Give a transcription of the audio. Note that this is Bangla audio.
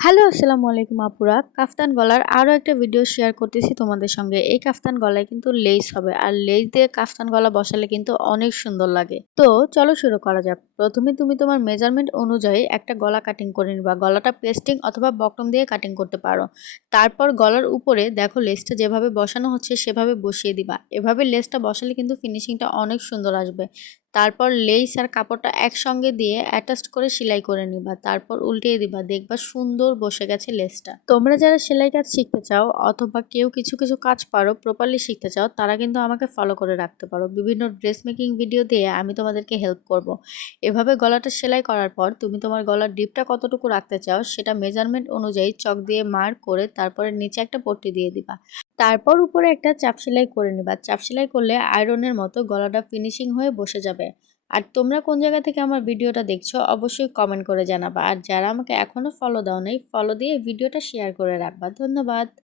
হ্যালো, আসসালামু আলাইকুম আপুরা। কাফতান গলার আরও একটা ভিডিও শেয়ার করতেছি তোমাদের সঙ্গে। এই কাফতান গলায় কিন্তু লেস হবে। আর লেস দিয়ে কাফতান গলা বসালে কিন্তু অনেক সুন্দর লাগে। তো চলো শুরু করা যাক। প্রথমে তুমি তোমার মেজারমেন্ট অনুযায়ী একটা গলা কাটিং করে নিবা। গলাটা পেস্টিং অথবা বকটম দিয়ে কাটিং করতে পারো। তারপর গলার উপরে দেখো লেসটা যেভাবে বসানো হচ্ছে সেভাবে বসিয়ে দিবা। এভাবে লেসটা বসালে কিন্তু ফিনিশিংটা অনেক সুন্দর আসবে। তারপর লেস আর কাপড়টা একসঙ্গে দিয়ে অ্যাটাচ করে সেলাই করে নিবা। তারপর উল্টিয়ে দিবা। দেখবা সুন্দর বসে গেছে লেসটা তোমরা যারা সেলাই কাজ শিখতে চাও অথবা কেউ কিছু কিছু কাজ পারো প্রপারলি শিখতে চাও, তারা কিন্তু আমাকে ফলো করে রাখতে পারো। বিভিন্ন ড্রেস মেকিং ভিডিও দিয়ে আমি তোমাদেরকে হেল্প করব। এভাবে গলাটা সেলাই করার পর তুমি তোমার গলার ডিপটা কতটুকু রাখতে চাও সেটা মেজারমেন্ট অনুযায়ী চক দিয়ে মার্ক করে তারপরে নিচে একটা পট্টি দিয়ে দিবা। তারপর উপরে একটা চাপ সেলাই করে নিবা। চাপ সেলাই করলে আয়রনের মতো গলাটা ফিনিশিং হয়ে বসে যাবে। আর তোমরা কোন জায়গা থেকে আমার ভিডিওটা দেখছ অবশ্যই কমেন্ট করে জানাবা। আর যারা আমাকে এখনও ফলো দাও নেই ফলো দিয়ে ভিডিওটা শেয়ার করে রাখবা। ধন্যবাদ।